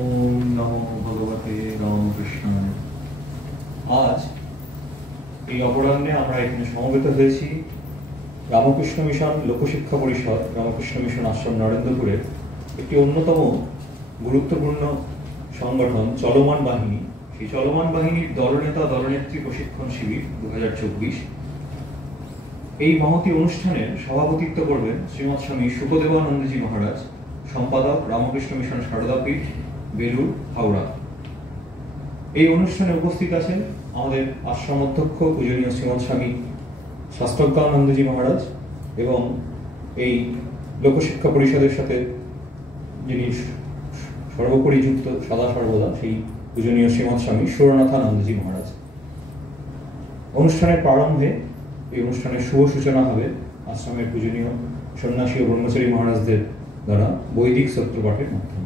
ওম নমো ভগবতে রামকৃষ্ণায়। আজ এই অপরাহ্নে আমরা এখানে সমবেত হয়েছি রামকৃষ্ণ মিশন লোকশিক্ষা পরিষদ, রামকৃষ্ণ মিশন আশ্রম নরেন্দ্রপুরের একটি অন্যতম গুরুত্বপূর্ণ সংগঠন চলমান বাহিনী। সেই চলমান বাহিনীর দলনেতা দলনেত্রী প্রশিক্ষণ শিবির 2024। এই মহতী অনুষ্ঠানের সভাপতিত্ব করবেন শ্রীমৎ স্বামী সুখদেবানন্দজি মহারাজ, সম্পাদক রামকৃষ্ণ মিশন সারদাপীঠ, বেলুর, হাওড়া। এই অনুষ্ঠানে উপস্থিত আছেন আমাদের আশ্রম অধ্যক্ষ পূজনীয় শ্রীমৎ স্বামী শাস্ত্রজ্ঞানন্দজি মহারাজ এবং এই লোকশিক্ষা পরিষদের সাথে যিনি সর্বোপরি যুক্ত সদা সর্বদা সেই পূজনীয় শ্রীমৎ স্বামী সুরনাথানন্দজি মহারাজ। অনুষ্ঠানের প্রারম্ভে এই অনুষ্ঠানের শুভ সূচনা হবে আশ্রমের পূজনীয় সন্ন্যাসী ও ব্রহ্মচারী মহারাজদের দ্বারা বৈদিক সূত্র পাঠের মাধ্যমে।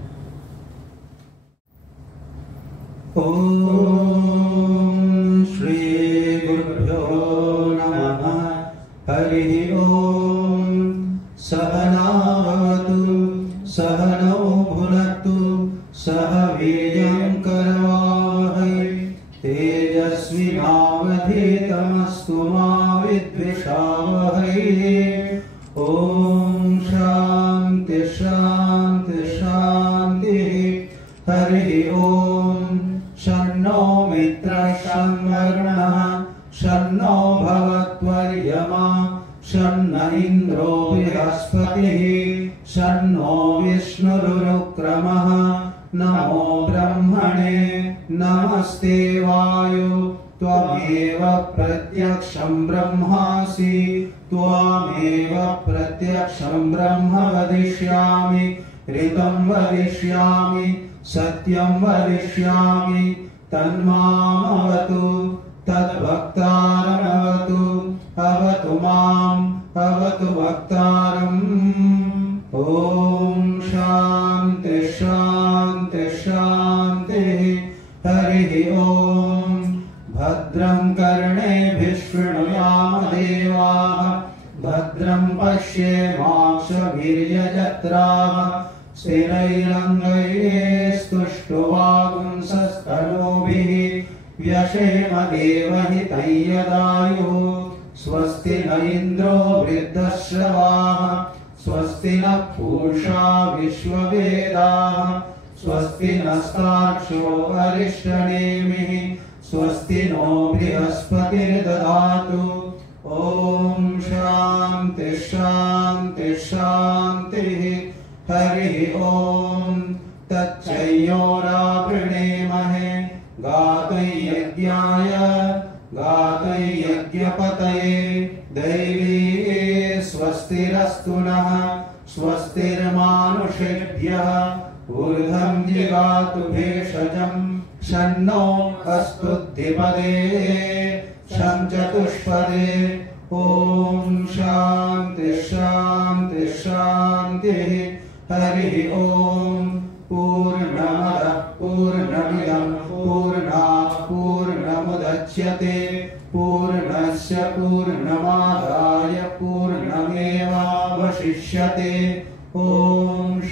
ওম শ্রী গুরুভ্যো নমঃ। হরি ওম। সহনাভবতু সহনৌ ভুনক্তু সহ বীর্যং করবাবহৈ তেজস্বিনাবধীতমস্তু মা বিদ্বিষাবহৈ। ওম শান্তি শান্তি শান্তি। হরি ওম। शन्नो मित्रः शन्वरुणः शन्नो भवत्वर्यमा शन्न इन्द्रो बृहस्पतिः शन्नो विष्णुरुक्रमः। नमो ब्रह्मणे नमस्ते वायु त्वमेव प्रत्यक्षं ब्रह्मासि त्वमेव प्रत्यक्षं ब्रह्म वदिष्यामि ऋतं वदिष्यामि सत्यं वदिष्यामि तन्मामवतु तद्भक्तारमवतु अवतु माम् अवतु भक्तारम्। ॐ शान्ति शान्ति शान्तिः। हरिः ॐ। भद्रं कर्णेभिः शृणुयाम देवाः भद्रं पश्येमाक्षभिर्यजत्राः स्थिरैरङ्गैस्तुष्टुवागुंसस्तनूभिः व्यशेम देवहितं यदायुः। स्वस्ति न इन्द्रो वृद्धश्रवाः स्वस्ति न पूषा विश्ववेदाः स्वस्ति नस्तार्क्ष्यो अरिष्टनेमिः स्वस्ति नो बृहस्पतिर्दधातु। ॐ शान्ति शान्ति शान्तिः। हरिः ॐ। तच्चयोरावृणेमहे गातुयज्ञाय गातुयज्ञपतये दैवी स्वस्तिरस्तु नः स्वस्तिर्मानुषेभ्यः ऊर्ध्वं जिगातु भेषजं शन्नो अस्तुद्धिपदे शं चतुष्पदे। ॐ शान्ति शान्ति शान्तिः। हरिः ॐ। पूर्णमदः पूर्णमिदं पूर्णात् पूर्णमुदच्यते पूर्णस्य पूर्णमादाय पूर्णमेवावशिष्यते। ॐ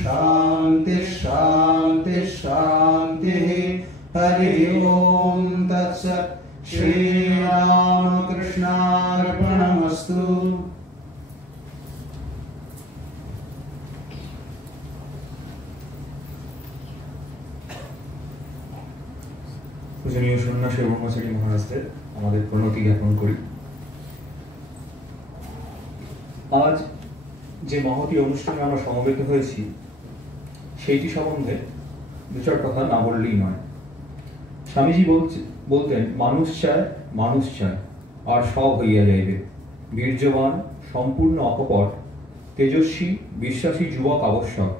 शान्ति शान्ति शान्तिः। हरिः ॐ। तत्सत्। श्रीरामकृष्णार्पणमस्तु। পূজনীয় সন্ন্যাসী ব্রহ্মচারী মহারাজদের আমাদের প্রণতি জ্ঞাপন করি। আজ যে মহতী অনুষ্ঠানে আমরা সমবেত হয়েছি সেইটি সম্বন্ধে দু চার কথা না বললেই নয়। স্বামীজি বলতেন, মানুষ চায় মানুষ চায় আর সব হইয়া যাইবে। বীর্যবান সম্পূর্ণ অকপট তেজস্বী বিশ্বাসী যুবক আবশ্যক।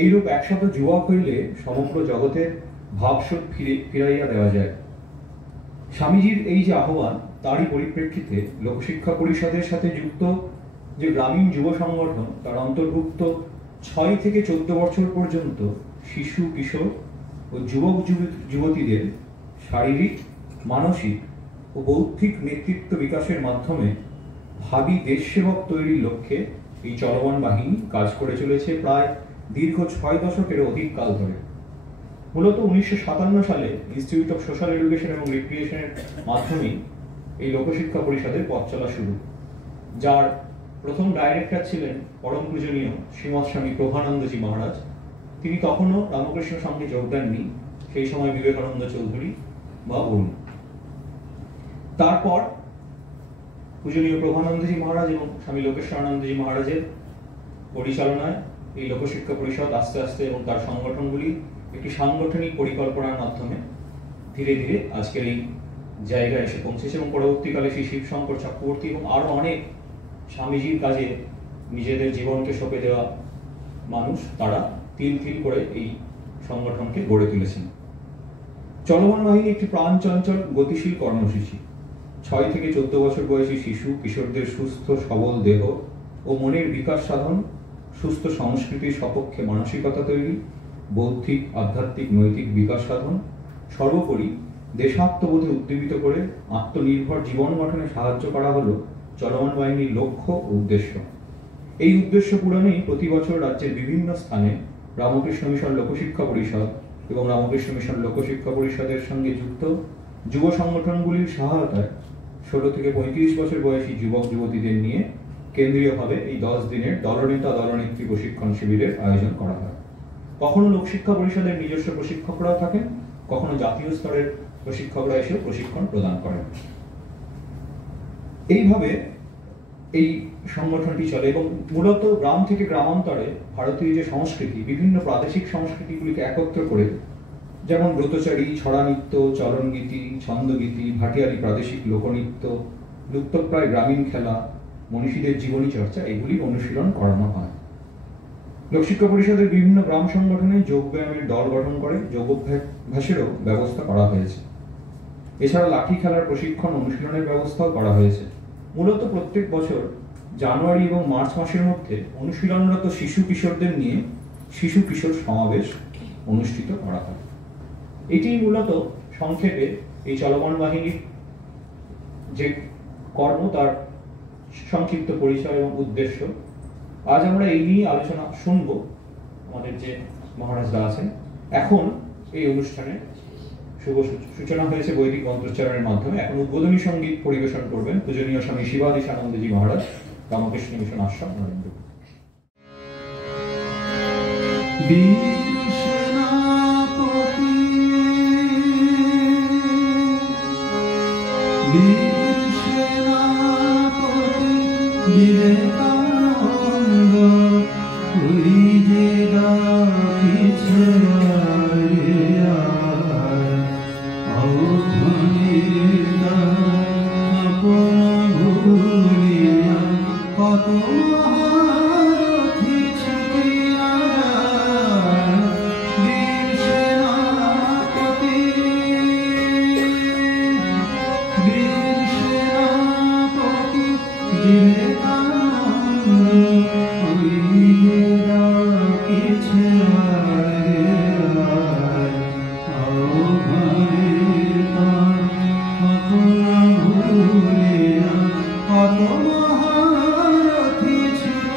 এইরূপ একশত যুবক হইলে সমগ্র জগতের ভাবস্রোত ফিরাইয়া দেওয়া যায়। স্বামীজির এই যে আহ্বান, তারই পরিপ্রেক্ষিতে লোকশিক্ষা পরিষদের সাথে যুক্ত যে গ্রামীণ যুব সংগঠন, তার অন্তর্ভুক্ত 6 থেকে 14 বছর পর্যন্ত শিশু কিশোর ও যুবক যুবতীদের শারীরিক মানসিক ও বৌদ্ধিক নেতৃত্ব বিকাশের মাধ্যমে ভাবী দেশসেবক তৈরির লক্ষ্যে এই চলমান বাহিনী কাজ করে চলেছে প্রায় দীর্ঘ 6 দশকের অধিক কাল ধরে। মূলত 1957 সালে ইনস্টিটিউট অফ সোশ্যাল এডুকেশন এবং রিক্রিয়েশনের মাধ্যমে এই লোকশিক্ষা পরিষদের পথ চলা শুরু, যার প্রথম ডাইরেক্টর ছিলেন পরম পূজনীয় শ্রীমৎ স্বামী প্রভানন্দজি মহারাজ। তিনি তখনও রামকৃষ্ণ সঙ্গে যোগ দেননি, সেই সময় বিবেকানন্দ চৌধুরী বা বরুণ। তারপর পূজনীয় প্রভানন্দজি মহারাজ এবং স্বামী লোকেশ্বরানন্দজি মহারাজের পরিচালনায় এই লোকশিক্ষা পরিষদ আস্তে আস্তে এবং তার সংগঠনগুলি একটি সাংগঠনিক পরিকল্পনার মাধ্যমে ধীরে ধীরে আজকের এই জায়গায় এসে পৌঁছেছে। এবং পরবর্তীকালে শ্রী শিবশঙ্কর চক্রবর্তী এবং আরো অনেক স্বামীজির কাজে নিজেদের জীবনকে সঁপে দেওয়া মানুষ, তারা তিল তিল করে এই সংগঠনকে গড়ে তুলেছেন। চলমান বাহিনী একটি প্রাণচঞ্চল গতিশীল কর্মসূচি। 6 থেকে 14 বছর বয়সী শিশু কিশোরদের সুস্থ সবল দেহ ও মনের বিকাশ সাধন, সুস্থ সংস্কৃতির সপক্ষে মানসিকতা তৈরি, বৌদ্ধিক আধ্যাত্মিক নৈতিক বিকাশ সাধন, সর্বোপরি দেশাত্মবোধে উদ্দীপিত করে আত্মনির্ভর জীবন গঠনে সাহায্য করা হলো চলমান বাহিনীর লক্ষ্য ও উদ্দেশ্য। এই উদ্দেশ্য পূরণেই প্রতি বছর রাজ্যের বিভিন্ন স্থানে রামকৃষ্ণ মিশন লোকশিক্ষা পরিষদ এবং রামকৃষ্ণ মিশন লোকশিক্ষা পরিষদের সঙ্গে যুক্ত যুব সংগঠনগুলির সহায়তায় 16 থেকে 35 বছর বয়সী যুবক যুবতীদের নিয়ে কেন্দ্রীয়ভাবে এই 10 দিনের দলনেতা দলনেত্রী প্রশিক্ষণ শিবিরের আয়োজন করা হয়। কখনো লোকশিক্ষা পরিষদের নিজস্ব প্রশিক্ষকরাও থাকেন, কখনো জাতীয় স্তরের প্রশিক্ষকরা এসে প্রশিক্ষণ প্রদান করেন। এইভাবে এই সংগঠনটি চলে এবং মূলত গ্রাম থেকে গ্রামান্তরে ভারতীয় যে সংস্কৃতি, বিভিন্ন প্রাদেশিক সংস্কৃতিগুলিকে একত্র করে, যেমন ব্রতচারী, ছড়া নৃত্য, চলনগীতি, ছন্দগীতি, ভাটিয়ালি প্রাদেশিক লোকনৃত্য, লুপ্তপ্রায় গ্রামীণ খেলা, মনীষীদের জীবনী চর্চা, এগুলি অনুশীলন করানো হয়। লোকশিক্ষা পরিষদের বিভিন্ন গ্রাম সংগঠনে যোগব্যায়ামের দল গঠন করে যোগাভ্যাসেরও ব্যবস্থা করা হয়েছে। এছাড়া লাঠি খেলার প্রশিক্ষণ অনুশীলনের ব্যবস্থাও করা হয়েছে। মূলত প্রত্যেক বছর জানুয়ারি এবং মার্চ মাসের মধ্যে অনুশীলনরত শিশু কিশোরদের নিয়ে শিশু কিশোর সমাবেশ অনুষ্ঠিত করা হয়। এটি মূলত সংক্ষেপে এই চলমান বাহিনীর যে কর্ম, তার সংক্ষিপ্ত পরিচয় এবং উদ্দেশ্য। আজ আমরা এই নিয়ে আলোচনা শুনব আমাদের যে মহারাজরা আছেন। এখন এই অনুষ্ঠানে শুভ সূচনা হয়েছে বৈদিক মন্ত্রোচ্চারণের মাধ্যমে। এখন উদ্বোধনী সঙ্গীত পরিবেশন করবেন পূজনীয় স্বামী শিবাদিশানন্দজি মহারাজ, রামকৃষ্ণ মিশন আশ্রম, নরেন্দ্র। কত মহারথী ছিল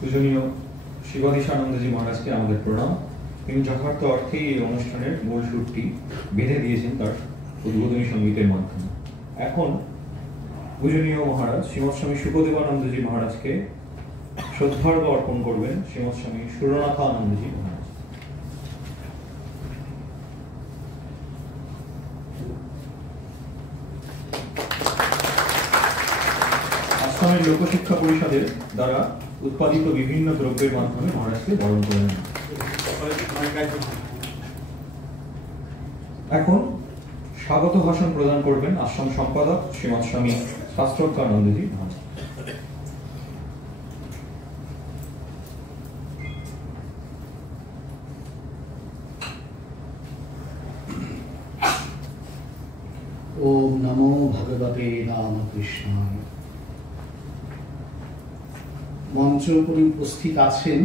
পূজনীয় শিবাধীশানন্দজি মহারাজকে আমাদের প্রণাম। তিনি যথার্থ অর্থেই এই অনুষ্ঠানের মূল সুরটি বেঁধে দিয়েছেন তার উদ্বোধনী সঙ্গীতের মাধ্যমে। এখন পূজনীয় মহারাজ শ্রীমৎ স্বামী শুকদেবানন্দজি মহারাজকে শ্রদ্ধার্ঘ্য অর্পণ করবেন শ্রীমৎ স্বামী সুরনাথানন্দজি মহারাজ। আসামের লোকশিক্ষা পরিষদের দ্বারা উৎপাদিত বিভিন্ন দ্রব্যের মাধ্যমে মহারাজকে বরণ করে নেন। এখন স্বাগত ভাষণ প্রদান করবেন আশ্রম সম্পাদক শ্রীমৎ স্বামী শাস্ত্রজ্ঞানন্দজি মহারাজ। ওম নমো ভগবতে রামকৃষ্ণায়। মঞ্চ উপরে উপস্থিত আছেন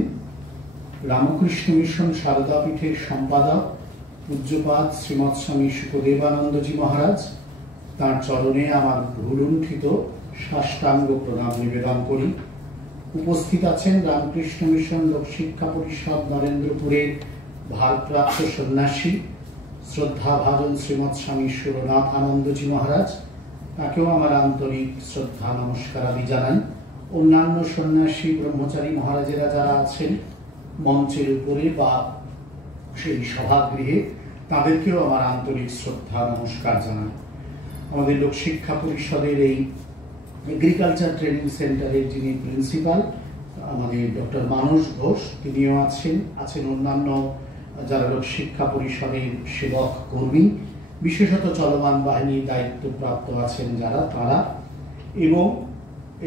রামকৃষ্ণ মিশন সারদাপীঠের সম্পাদক পূজ্যপাদ শ্রীমৎ স্বামী শুকদেবানন্দজি মহারাজ। তাঁর চরণে আমার ভুলুণ্ঠিত সাষ্টাঙ্গ প্রণাম নিবেদন করি। উপস্থিত আছেন রামকৃষ্ণ মিশন লোকশিক্ষা পরিষদ নরেন্দ্রপুরের ভারপ্রাপ্ত সন্ন্যাসী শ্রদ্ধাভাজন শ্রীমৎ স্বামী সুরনাথানন্দজি মহারাজ। তাকেও আমার আন্তরিক শ্রদ্ধা নমস্কার আদি জানাই। অন্যান্য সন্ন্যাসী ব্রহ্মচারী মহারাজেরা যারা আছেন মঞ্চের উপরে বা সেই সভাগৃহে, তাদেরকেও আমার আন্তরিক শ্রদ্ধা নমস্কার জানাই। আমাদের লোকশিক্ষা পরিষদের এই এগ্রিকালচার ট্রেনিং সেন্টারের যিনি প্রিন্সিপাল আমাদের ডক্টর মানস ঘোষ, তিনিও আছেন অন্যান্য যারা লোকশিক্ষা পরিষদের সেবক কর্মী, বিশেষত চলমান বাহিনীর দায়িত্বপ্রাপ্ত আছেন যারা, তারা, এবং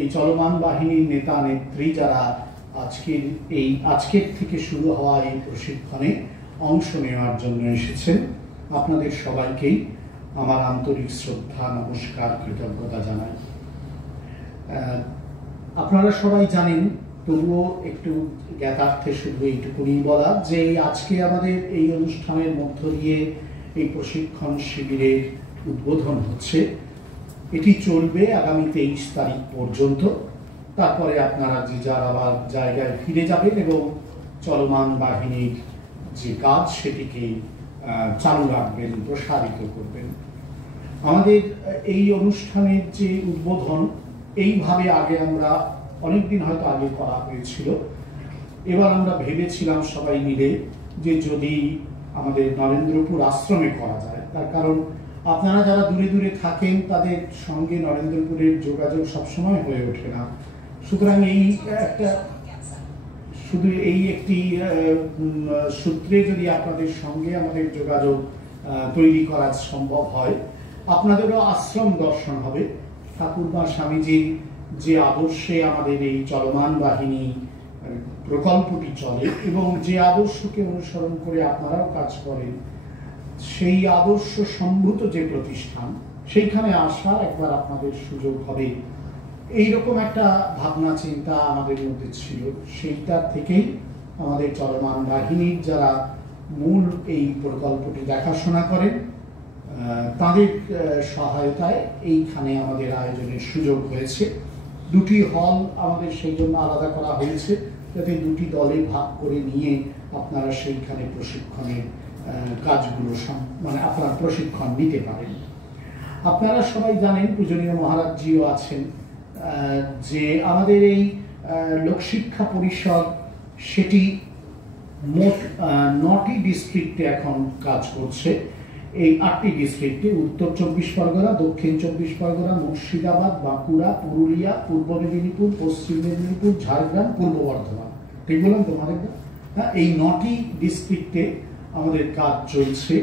এই চলমান বাহিনীর নেতা নেত্রী যারা আজকের থেকে শুরু হওয়া এই প্রশিক্ষণে অংশ নেওয়ার জন্য এসেছেন। আপনাদের সবাইকেই আমার আন্তরিক শ্রদ্ধা নমস্কার কৃতজ্ঞতা জানাই। আপনারা সবাই জানেন, তবুও একটু জ্ঞাতার্থে শুধু এইটুকুনি বলা যে আজকে আমাদের এই অনুষ্ঠানের মধ্য দিয়ে এই প্রশিক্ষণ শিবিরের উদ্বোধন হচ্ছে। এটি চলবে আগামী 23 তারিখ পর্যন্ত। তারপরে আপনারা যে যার আবার জায়গায় ফিরে যাবেন এবং চলমান বাহিনীর যে কাজ সেটিকে চালু রাখবেন, প্রসারিত করবেন। আমাদের এই অনুষ্ঠানের যে উদ্বোধন এইভাবে আগে আমরা অনেকদিন হয়তো আগে করা হয়েছিল। এবার আমরা ভেবেছিলাম সবাই মিলে যে যদি আমাদের নরেন্দ্রপুর আশ্রমে করা যায়, তার কারণ আপনারা যারা দূরে দূরে থাকেন তাদের সঙ্গে নরেন্দ্রপুরের যোগাযোগ সবসময় হয়ে ওঠে না। সুতরাং এই একটি সূত্রে যদি আপনাদের সঙ্গে আমাদের যোগাযোগ তৈরি করা সম্ভব হয়, আপনাদেরও আশ্রম দর্শন হবে। ঠাকুরমা স্বামীজি যে আদর্শে আমাদের এই চলমান বাহিনী প্রকল্পটি চলে এবং যে আদর্শকে অনুসরণ করে আপনারাও কাজ করেন, সেই আদর্শ সম্ভূত যে প্রতিষ্ঠান, সেইখানে আসার একবার আপনাদের সুযোগ হবে, এইরকম একটা ভাবনা চিন্তা আমাদের মধ্যে ছিল। সেইটার থেকেই আমাদের চলমান বাহিনীর যারা মূল এই প্রকল্পটি দেখাশোনা করেন তাদের সহায়তায় এইখানে আমাদের আয়োজনের সুযোগ হয়েছে। দুটি হল আমাদের সেই জন্য আলাদা করা হয়েছে, যাতে দুটি দলে ভাগ করে নিয়ে আপনারা সেইখানে প্রশিক্ষণের কাজগুলো আপনারা প্রশিক্ষণ নিতে পারেন। আপনারা সবাই জানেন, পূজনীয় মহারাজজিও আছেন, যে আমাদের এই লোকশিক্ষা পরিষদ সেটি মোট 9টি ডিস্ট্রিক্টে এখন কাজ করছে। এই 8টি ডিস্ট্রিক্টে উত্তর 24 পরগনা, দক্ষিণ 24 পরগনা, মুর্শিদাবাদ, বাঁকুড়া, পুরুলিয়া, পূর্ব মেদিনীপুর, পশ্চিম মেদিনীপুর, ঝাড়গ্রাম, পূর্ব বর্ধমান। ঠিক বললাম তোমাদের? এই 9টি ডিস্ট্রিক্টে আমাদের কাজ চলছে।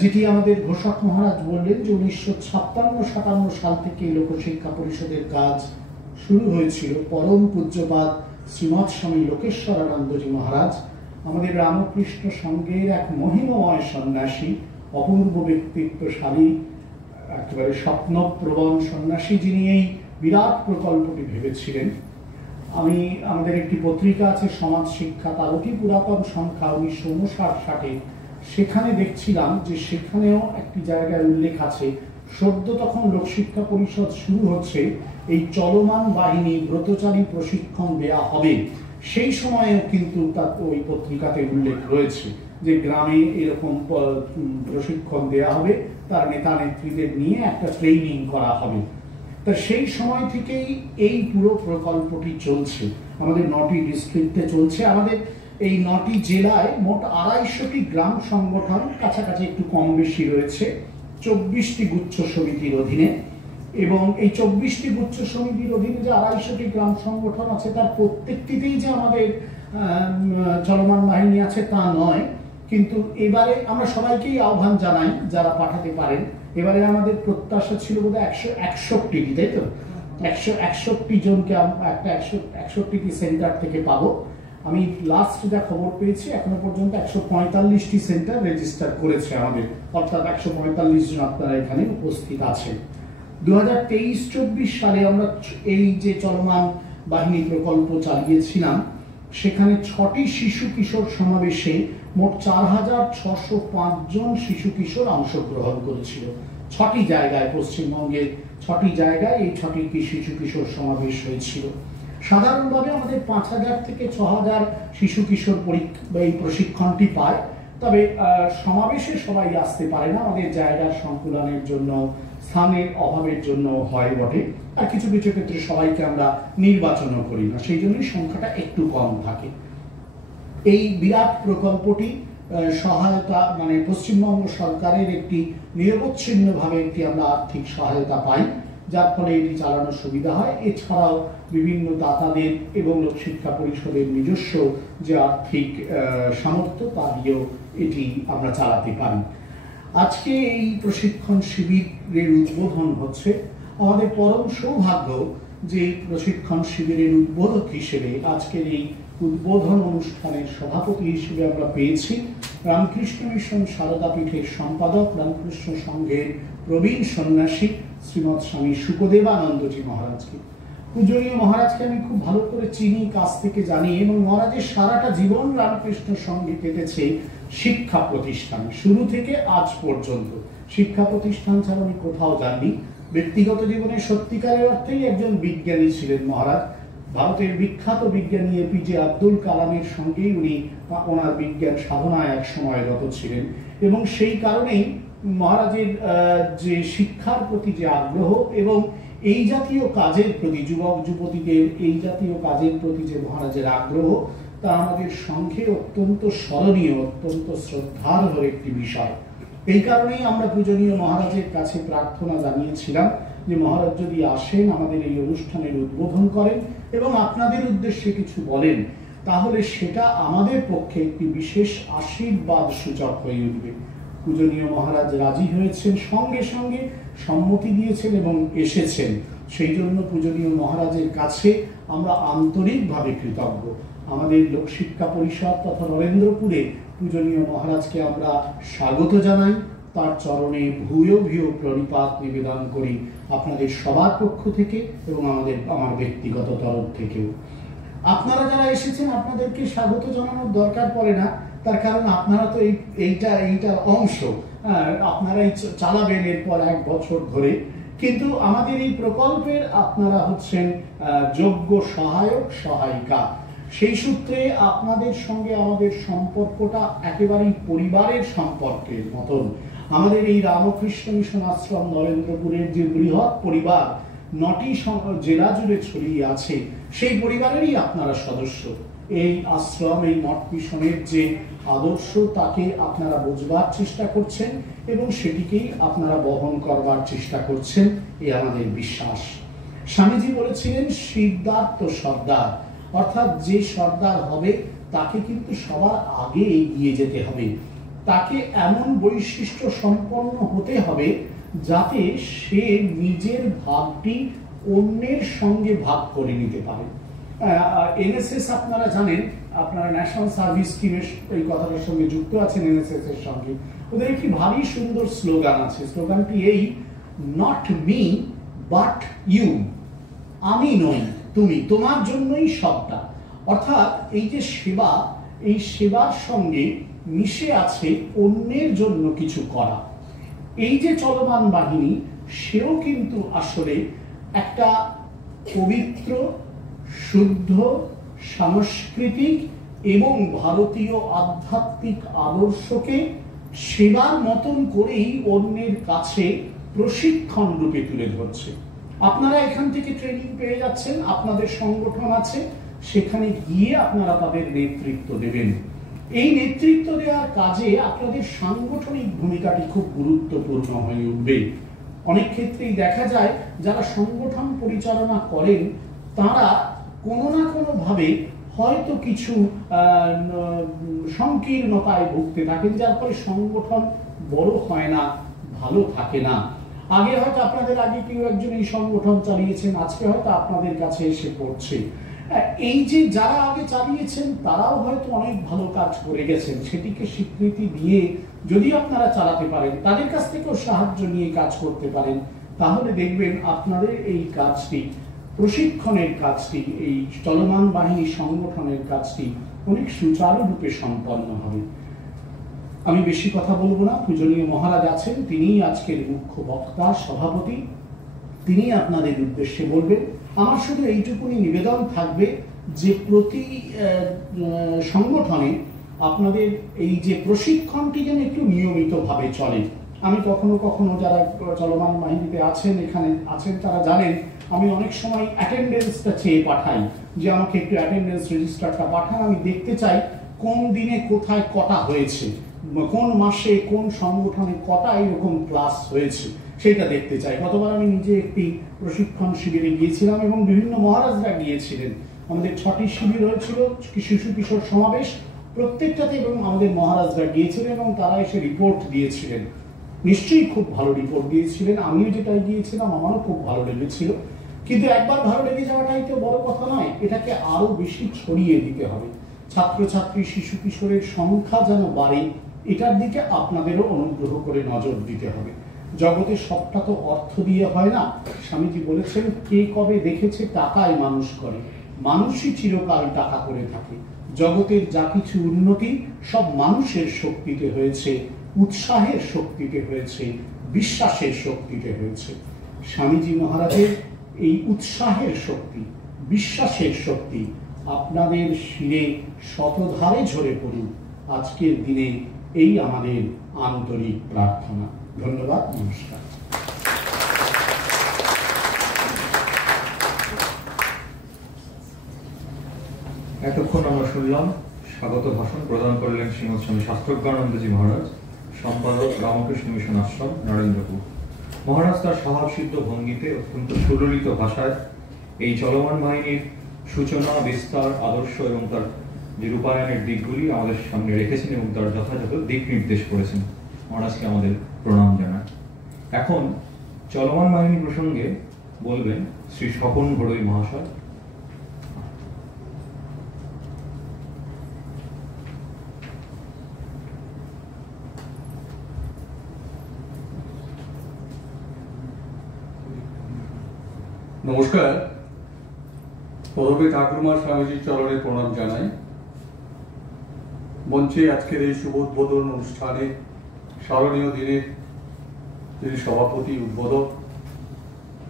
যেটি আমাদের ঘোষক মহারাজ বললেন যে 1956-57 সাল থেকে লোকশিক্ষা পরিষদের কাজ শুরু হয়েছিল। পরম পূজ্যপাদ শ্রীমৎ স্বামী লোকেশ্বরানন্দজি মহারাজ, আমাদের রামকৃষ্ণ সংঘের এক মহিমময় সন্ন্যাসী, অপূর্ব ব্যক্তিত্বশালী, একেবারে স্বপ্নপ্রবণ সন্ন্যাসী, যিনি এই বিরাট প্রকল্পটি ভেবেছিলেন। আমাদের একটি পত্রিকা আছে সমাজ শিক্ষা, তার অতি পুরাতন সংখ্যা 1959-60, সেখানে দেখছিলাম যে সেখানেও একটি জায়গায় উল্লেখ আছে, সদ্য তখন লোকশিক্ষা পরিষদ শুরু হচ্ছে, এই চলমান বাহিনী ব্রতচারী প্রশিক্ষণ দেয়া হবে, সেই সময়েও কিন্তু তার ওই পত্রিকাতে উল্লেখ রয়েছে যে গ্রামে এরকম প্রশিক্ষণ দেওয়া হবে, তার নেতা নেত্রীদের নিয়ে একটা ট্রেনিং করা হবে। তা সেই সময় থেকেই এই পুরো প্রকল্পটি চলছে, আমাদের 9টি ডিস্ট্রিক্টে চলছে। আমাদের এই 9টি জেলায় মোট 250টি গ্রাম সংগঠন, কাছাকাছি একটু কম বেশি রয়েছে, 24টি গুচ্ছ সমিতির অধীনে। এবং এই 24টি গুচ্ছ সমিতির অধীনে যে 250টি গ্রাম সংগঠন আছে, তার প্রত্যেকটিতেই যে আমাদের চলমান বাহিনী আছে তা নয়, কিন্তু এবারে আমরা সবাইকেই আহ্বান জানাই যারা পাঠাতে পারেন। এবারে আমাদের প্রত্যাশা ছিল বোধহয় 161টি, তাই তো? 161 জনকে একটা 161টি সেন্টার থেকে পাবো। আমি লাস্ট যা খবর পেয়েছি এখনো পর্যন্ত 145টি সেন্টার রেজিস্টার করেছে আমাদের, অর্থাৎ 145 জন আপনারা এখানে উপস্থিত আছেন। 2023-24 সালে আমরা এই যে চলমান বাহিনী প্রকল্প চালিয়েছিলাম, সেখানে 6টি শিশু কিশোর সমাবেশে মোট 4605 জন শিশু কিশোর অংশগ্রহণ করেছিল। 6টি জায়গায়, পশ্চিমবঙ্গের 6টি জায়গায় এই 6টি শিশু কিশোর সমাবেশ হয়েছিল। সাধারণভাবে আমাদের 5000 থেকে 6000 শিশু কিশোর এই প্রশিক্ষণটি পায়, তবে সমাবেশে সবাই আসতে পারে না, আমাদের জায়গার সংকুলনের জন্য, স্থানের অভাবের জন্য হয় বটে। আর কিছু কিছু ক্ষেত্রে সবাইকে আমরা নির্বাচনও করি না, সেই জন্যই সংখ্যাটা একটু কম থাকে। এই বিরাট প্রকল্পটি সহায়তা মানে পশ্চিমবঙ্গ সরকারের একটি নিরবচ্ছিন্নভাবে একটি আমরা আর্থিক সহায়তা পাই, যার ফলে এটি চালানোর সুবিধা হয়। এছাড়াও বিভিন্ন দাতাদের এবং লোকশিক্ষা পরিষদের নিজস্ব যে আর্থিক সামর্থ্য তা দিয়েও এটি আমরা চালাতে পারি। আজকে এই প্রশিক্ষণ শিবিরের উদ্বোধন হচ্ছে। আমাদের পরম সৌভাগ্য যে প্রশিক্ষণ শিবিরের উদ্বোধক হিসেবে আজকের এই উদ্বোধন অনুষ্ঠানের সভাপতি হিসেবে আমরা পেয়েছি রামকৃষ্ণ মিশন সারদা পীঠের সম্পাদক, রামকৃষ্ণ সংঘের প্রবীণ সন্ন্যাসী শ্রীমৎ স্বামী শুকদেবানন্দজি মহারাজকে। পূজনীয় মহারাজকে আমি খুব ভালো করে চিনি, কাছ থেকে জানি, এবং মহারাজের সারাটা জীবন রামকৃষ্ণ সংঘে কেটেছে শিক্ষা প্রতিষ্ঠান, শুরু থেকে আজ পর্যন্ত শিক্ষা প্রতিষ্ঠান ছাড়া আমি কোথাও যাননি। ব্যক্তিগত জীবনে সত্যিকারের অর্থেই একজন বিজ্ঞানী ছিলেন মহারাজ। ভারতের বিখ্যাত বিজ্ঞানী এপিজে আব্দুল কালামের সঙ্গেই উনি ওনার বিজ্ঞান সাধনায় এক সময় রত ছিলেন, এবং সেই কারণেই মহারাজের যে শিক্ষার প্রতি যে আগ্রহ এবং এই জাতীয় কাজের প্রতি, যুবক যুবতীদের এই জাতীয় কাজের প্রতি যে মহারাজের আগ্রহ, তা আমাদের সংঘে অত্যন্ত স্মরণীয়, অত্যন্ত শ্রদ্ধার্হ একটি বিষয়। এই কারণেই আমরা পূজনীয় মহারাজের কাছে প্রার্থনা জানিয়েছিলাম যে মহারাজ যদি আসেন, আমাদের এই অনুষ্ঠানের উদ্বোধন করেন এবং আপনাদের উদ্দেশ্যে কিছু বলেন, তাহলে সেটা আমাদের পক্ষে একটি বিশেষ আশীর্বাদ সূচক হয়ে উঠবে। পূজনীয় মহারাজ রাজি হয়েছেন, সঙ্গে সঙ্গে সম্মতি দিয়েছেন এবং এসেছেন। সেই জন্য পূজনীয় মহারাজের কাছে আমরা আন্তরিকভাবে কৃতজ্ঞ। আমাদের লোকশিক্ষা পরিষদ তথা নরেন্দ্রপুরে পূজনীয় মহারাজকে আমরা স্বাগত জানাই, তার চরণে ভূয় প্রণিপাত নিবেদন করি আপনাদের সবার পক্ষ থেকে এবং আমার ব্যক্তিগত তরফ থেকেও। আপনারা যারা এসেছেন, আপনাদেরকে স্বাগত জানানোর দরকার পড়ে না, তার কারণ আপনারা তো এইটা অংশ, আপনারাই চালাবেন এরপর 1 বছর ধরে। কিন্তু আমাদের এই প্রকল্পের আপনারা হচ্ছেন যোগ্য সহায়ক সহায়িকা। সেই সূত্রে আপনাদের সঙ্গে আমাদের সম্পর্কটা একেবারেই পরিবারের সম্পর্কের মতন। আমাদের এই রামকৃষ্ণ মিশন আশ্রম নরেন্দ্রপুরের যে বৃহৎ পরিবার 9টি জেলা জুড়ে ছড়িয়ে আছে, সেই পরিবারেরই আপনারা সদস্য। এই আশ্রম, এই মঠ মিশনের যে আদর্শ, তাকে আপনারা বোঝবার চেষ্টা করছেন এবং সেটিকেই আপনারা বহন করবার চেষ্টা করছেন, এ আমাদের বিশ্বাস। স্বামীজি বলেছিলেন সিদ্ধার্থ সর্দার, অর্থাৎ যে সর্দার হবে তাকে কিন্তু সবার আগে এগিয়ে যেতে হবে, তাকে এমন বৈশিষ্ট্য সম্পন্ন হতে হবে যাতে সে নিজের ভাগটি অন্যের সঙ্গে ভাগ করে নিতে পারে। এনএসএস আপনারা জানেন, আপনারা ন্যাশনাল সার্ভিস স্কিমের এই কথাটার সঙ্গে যুক্ত আছেন। এনএসএস এর সঙ্গে ওদের একটি ভারী সুন্দর স্লোগান আছে। স্লোগানটি এই, নট মি বাট ইউ, আমি নই তুমি, তোমার জন্যই সবটা। অর্থাৎ এই যে সেবা, এই সেবার সঙ্গে মিশে আছে অন্যের জন্য কিছু করা। এই যে চলমান বাহিনী, সেও কিন্তু আসলে একটা পবিত্র, শুদ্ধ, সাংস্কৃতিক এবং ভারতীয় আধ্যাত্মিক আদর্শকে সেবার মতন করেই অন্যের কাছে প্রশিক্ষণ রূপে তুলে ধরছে। আপনারা এখান থেকে ট্রেনিং পেয়ে যাচ্ছেন, আপনাদের সংগঠন আছে, সেখানে গিয়ে আপনারা তাদের নেতৃত্ব দেবেন। এই নেতৃত্ব দেওয়ার কাজে আপনাদের সাংগঠনিক ভূমিকাটি খুব গুরুত্বপূর্ণ হয়ে উঠবে। অনেক ক্ষেত্রেই দেখা যায় যারা সংগঠন পরিচালনা করেন তারা কোনো না কোনো ভাবে হয়তো কিছু সংকীর্ণতায় ভুগতে থাকেন, যার ফলে সংগঠন বড় হয় না, ভালো থাকে না। আগে হয়তো আপনাদের আগে কেউ একজন এই সংগঠন চালিয়েছেন, আজকে হয়তো আপনাদের কাছে এসে পড়ছে। এই যে যারা আগে চালিয়েছেন তারাও হয়তো অনেক ভালো কাজ করে গেছেন, সেটিকে স্বীকৃতি দিয়ে যদি আপনারা চালাতে পারেন, তাদের কাছ থেকেও সাহায্য নিয়ে কাজ করতে পারেন, তাহলে দেখবেন আপনাদের এই কাজটি, প্রশিক্ষণের কাজটি, এই চলমান বাহিনী সংগঠনের কাজটি অনেক সুচারুরূপে সম্পন্ন হবে। আমি বেশি কথা বলবো না, পূজনীয় মহারাজ আছেন, তিনিই আজকের মুখ্য বক্তা, সভাপতি, তিনি আপনাদের উদ্দেশ্যে বলবেন। আমার শুধু এইটুকুনি নিবেদন থাকবে যে প্রতি সংগঠনে আপনাদের এই যে প্রশিক্ষণটি যেন একটু নিয়মিতভাবে চলে। আমি কখনো কখনো যারা চলমান বাহিনীতে আছেন, এখানে আছেন, তারা জানেন আমি অনেক সময় অ্যাটেন্ডেন্সটা চেয়ে পাঠাই যে আমাকে একটু অ্যাটেন্ডেন্স রেজিস্টারটা পাঠান, আমি দেখতে চাই কোন দিনে কোথায় কটা হয়েছে, কোন মাসে কোন সংগঠনে কটা এরকম ক্লাস হয়েছে, সেটা দেখতে চাই। গতবার আমি নিজে একটি প্রশিক্ষণ শিবিরে গিয়েছিলাম এবং বিভিন্ন মহারাজরা গিয়েছিলেন। আমাদের 6টি শিবির হয়েছিল, শিশু কিশোর সমাবেশ প্রত্যেকটাতে, এবং আমাদের মহারাজরা গিয়েছিলেন এবং তারা এসে রিপোর্ট দিয়েছিলেন। নিশ্চয়ই খুব ভালো রিপোর্ট দিয়েছিলেন, আমিও যেটাই গিয়েছিলাম আমারও খুব ভালো লেগেছিল। কিন্তু একবার ভালো লেগে যাওয়াটাই তো বড় কথা নয়, এটাকে আরো বেশি ছড়িয়ে দিতে হবে। ছাত্রছাত্রী, শিশু কিশোরের সংখ্যা যেন বাড়ে, এটার দিকে আপনাদেরও অনুগ্রহ করে নজর দিতে হবে। জগতে সবটা তো অর্থ দিয়ে হয় না। স্বামীজি বলেছেন, কে কবে দেখেছে টাকায় মানুষ করে, মানুষই চিরকাল টাকা করে থাকে। জগতের যা কিছু উন্নতি সব মানুষের শক্তিতে হয়েছে, উৎসাহের শক্তিতে হয়েছে, বিশ্বাসের শক্তিতে হয়েছে। স্বামীজি মহারাজের এই উৎসাহের শক্তি, বিশ্বাসের শক্তি আপনাদের শিরে শতধারে ঝরে পড়ুন আজকের দিনে, এই আমাদের আন্তরিক প্রার্থনা। ধন্যবাদ, নমস্কার। এতক্ষণ আমরা শুনলাম স্বাগত ভাষণ প্রদান করলেন শ্রীমৎ স্বামী শাস্ত্রজ্ঞানন্দজি মহারাজ, সম্পাদক রামকৃষ্ণ মিশন আশ্রম, নরেন্দ্রপুর। মহারাজ তার স্বভাবসিদ্ধ ভঙ্গিতে অত্যন্ত সুললিত ভাষায় এই চলমান বাহিনীর সূচনা, বিস্তার, আদর্শ এবং তার যে রূপায়ণের দিকগুলি আমাদের সামনে রেখেছেন এবং তার যথাযথ দিক নির্দেশ করেছেন। মহারাজকে আমাদের প্রণাম জানাই। এখন চলমান বাহিনী প্রসঙ্গে বলবেন শ্রী স্বপন ঘড়ই মহাশয়। নমস্কার। প্রথমে ঠাকুরমা স্বামীজির চরণে প্রণাম জানাই। মঞ্চে আজকের এই শুভ উদ্বোধন অনুষ্ঠানে স্মরণীয় দিনের যিনি সভাপতি, উদ্বোধক,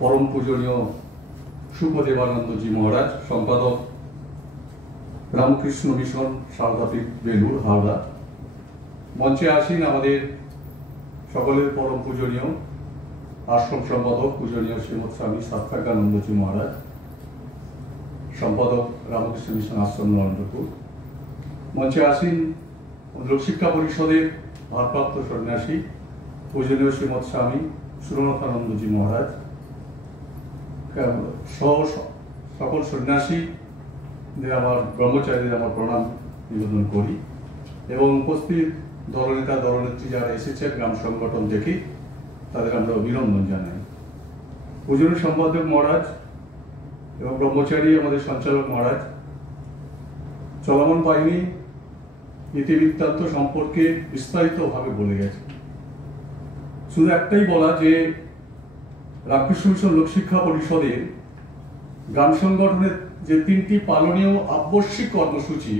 পরম পূজনীয় সুখদেবানন্দজি মহারাজ, সম্পাদক রামকৃষ্ণ মিশন সারদাপীঠ, বেলুর, হাওড়া। মঞ্চে আসীন আমাদের সকলের পরম পূজনীয় আশ্রম সম্পাদক পূজনীয় শ্রীমৎ স্বামী সাত্ত্বিকানন্দজি মহারাজ, সম্পাদক রামকৃষ্ণ মিশন আশ্রম, নরেন্দ্রপুর। মঞ্চে আসীন লোকশিক্ষা পরিষদের ভারপ্রাপ্ত সন্ন্যাসী পূজনীয় শ্রীমৎ স্বামী সুরনাথানন্দজি মহারাজ, সহ সকল সন্ন্যাসীদের আমার, ব্রহ্মচারীদের আমার প্রণাম নিবেদন করি এবং উপস্থিত দলনেতা দলনেত্রী যারা এসেছেন গ্রাম সংগঠন থেকে, তাদের আমরা অভিনন্দন জানাই। পূজনীয় সম্পাদক মহারাজ এবং ব্রহ্মচারী আমাদের সঞ্চালক মহারাজ চলমান বাহিনী ইতিবৃত্তান্ত সম্পর্কে বিস্তারিতভাবে বলে গেছে। শুধু একটাই বলা যে রামকৃষ্ণ মিশন লোকশিক্ষা পরিষদের গ্রাম সংগঠনের যে 3টি পালনীয় আবশ্যিক কর্মসূচি,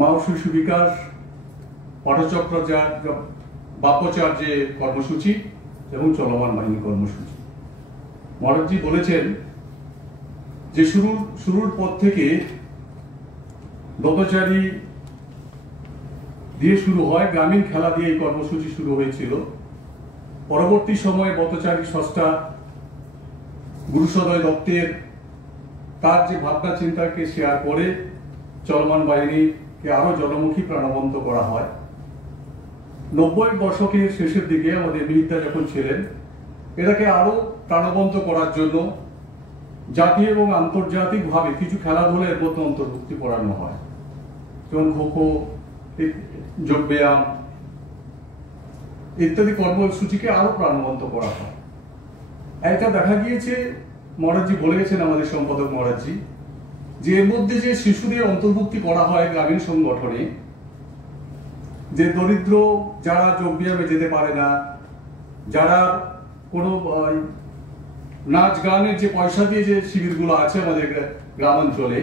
মানব শিশু বিকাশ, পাঠচক্রাচার, বাপ্যচার যে কর্মসূচি এবং চলমান বাহিনী কর্মসূচি, মহারাজজি বলেছেন যে শুরুর পর থেকে ব্রতচারী দিয়ে শুরু হয়, গ্রামীণ খেলা দিয়ে এই কর্মসূচি শুরু হয়েছিল। পরবর্তী সময়ে ব্রতচারী স্রষ্টা গুরুসদয় দত্তের তার যে ভাবনা চিন্তাকে শেয়ার করে চলমান বাহিনীকে আরো জনমুখী প্রাণবন্ত করা হয়। 90 দশকের শেষের দিকে আমাদের মিহিরদা যখন ছিলেন, এটাকে আরো প্রাণবন্ত করার জন্য জাতীয় এবং আন্তর্জাতিক ভাবে কিছু খেলাধুলা এর মধ্যে অন্তর্ভুক্তি করানো হয়, যেমন খোখো, যোগব্যায়াম ইত্যাদি কর্মসূচিকে আরো প্রাণবন্ত করা হয়। এটা দেখা গিয়েছে, মহারাজজি বলে গেছেন আমাদের সম্পাদক মহারাজজি, যে এর মধ্যে যে শিশুদের অন্তর্ভুক্তি করা হয় গ্রামীণ সংগঠনে, যে দরিদ্র যারা যোগব্যায়ামে যেতে পারে না, যারা কোনো নাচ গানের যে পয়সা দিয়ে যে শিবিরগুলো আছে আমাদের গ্রামাঞ্চলে,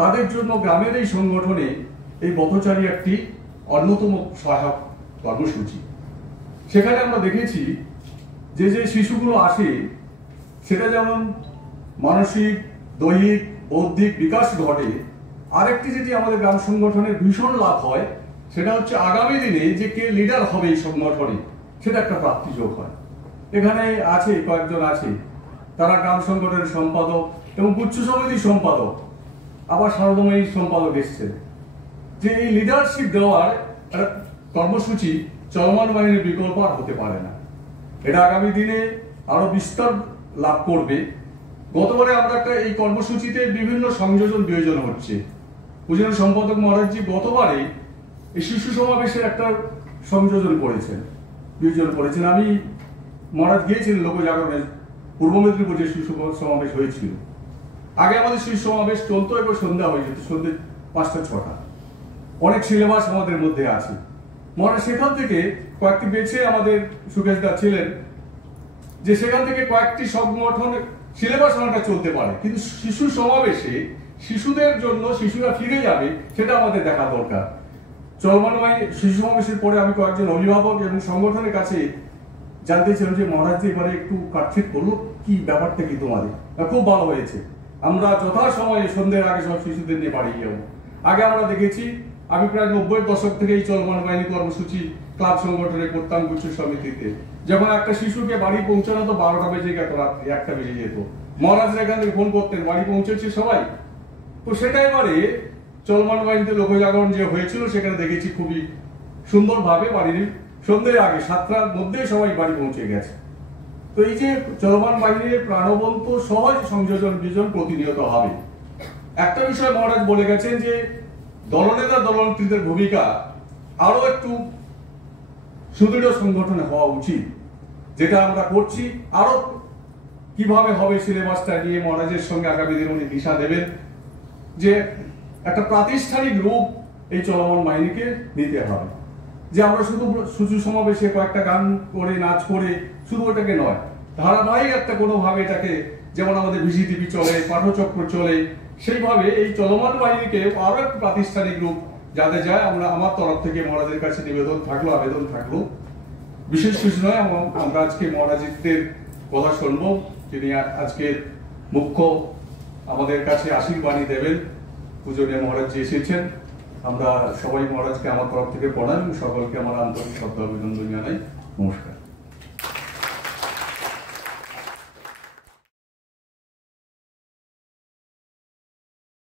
তাদের জন্য গ্রামের এই সংগঠনে এই ব্রতচারী একটি অন্যতম সহায়ক কর্মসূচি। সেখানে আমরা দেখেছি যে যে শিশুগুলো আসে, সেটা যেমন মানসিক, দৈহিক, বৌদ্ধিক বিকাশ ঘটে, আরেকটি যেটি আমাদের গ্রাম সংগঠনের ভীষণ লাভ হয়, সেটা হচ্ছে আগামী দিনে যে কে লিডার হবে এই সংগঠনে, সেটা একটা প্রাপ্তি যোগ হয়। এখানে আছে কয়েকজন আছে, তারা গ্রাম সংগঠনের সম্পাদক এবং গুচ্ছ সমিতির সম্পাদক, আবার সারদময়ী সম্পাদক এসছেন। যে এই লিডারশিপ দেওয়ার একটা কর্মসূচি চলমান বাহিনীর বিকল্প আর হতে পারে না। এটা আগামী দিনে আরো বিস্তার লাভ করবে। গতবারে আমরা একটা এই কর্মসূচিতে বিভিন্ন সংযোজন বিয়োজন হচ্ছে। পূজনীয় সম্পাদক মহারাজজি গতবারে এই শিশু সমাবেশের একটা সংযোজন করেছেন, বিয়োজন করেছেন। আমি মহারাজ গিয়েছিলেন লোকজাগরণে, পূর্ব মেদিনীপুর যে শিশু সমাবেশ হয়েছিল। আগে আমাদের শিশু সমাবেশ চলতো এবং সন্ধ্যা হয়ে যেত, সন্ধ্যে 5টা 6টা। অনেক সিলেবাস আমাদের মধ্যে আছে। মহারাজ সেখান থেকে কয়েকটি বেছে আমাদের সুকেশ দা ছিলেন, যে সেখান থেকে কয়েকটি সংগঠনের সিলেবাস অনেকটা চলতে পারে, কিন্তু শিশু সমাবেশে শিশুদের জন্য শিশুরা ফিরে যাবে সেটা আমাদের দেখা দরকার। চলমান বাহিনী শিশু সমাবেশের পরে আমি কয়েকজন অভিভাবক এবং সংগঠনের কাছে জানতে চাইলাম যে মহারাজ এবারে একটু কাটফিট করলো, কি ব্যাপারটা কি তোমাদের? খুব ভালো হয়েছে, আমরা যথাসময়ে সন্ধ্যের আগে সব শিশুদের নিয়ে বাড়ি যাবো। আগে আমরা দেখেছি, আমি প্রায় 90 দশক থেকে এই চলমান বাহিনী কর্মসূচি ক্লাব সংগঠনে করতাম গুচ্ছ সমিতিতে। যখন একটা শিশুকে বাড়ি পৌঁছানো তো 12টা বেজে গেত, রাত্রি 1টা বেজে যেত। মহারাজরা এখান থেকে ফোন করতেন, বাড়ি পৌঁছেছে সবাই। তো সেটা এবারে চলমান বাহিনীতে লোকজাগরণ যে হয়েছিল, সেখানে দেখেছি খুবই সুন্দরভাবে বাড়ির সন্ধ্যের আগে 7টার মধ্যে সবাই বাড়ি পৌঁছে গেছে। তো এই যে চলমান বাহিনীর প্রাণবন্ত সহজ সংযোজন বিয়োজন প্রতিনিয়ত হবে। একটা বিষয় মহারাজ বলে গেছেন যে দলনেতা দলনেত্রীদের ভূমিকা আরো একটু সুদৃঢ় সংগঠনে হওয়া উচিত, যেটা আমরা করছি। আরো কিভাবে হবে সিলেবাসটা নিয়ে মহারাজের সঙ্গে আগামী দিনে উনি দিশা দেবেন, যে একটা প্রাতিষ্ঠানিক রূপ এই চলমান বাহিনীকে নিতে হবে। যে আমরা শুধু শিশু সমাবেশে কয়েকটা গান করে নাচ করে শুধু ওটাকে নয়, ধারাবাহিক একটা কোনোভাবে এটাকে, যেমন আমাদের ভিসিটিভি চলে, পাঠচক্র চলে, সেইভাবে এই চলমান বাহিনীকে আরো একটা প্রাতিষ্ঠানিক রূপ যাতে যায়, আমরা আমার তরফ থেকে মহারাজের কাছে নিবেদন থাকলো, আবেদন থাকলো। বিশেষ কিছু নয়, আমরা আজকে মহারাজদের কথা শুনবো, যিনি আজকে মুখ্য আমাদের কাছে আশীর্বাণী দেবেন। পূজনীয় মহারাজজি এসেছেন, আমরা সবাই মহারাজকে আমার তরফ থেকে প্রণাম, সকলকে আমার আন্তরিক শ্রদ্ধা অভিনন্দন জানাই। নমস্কার।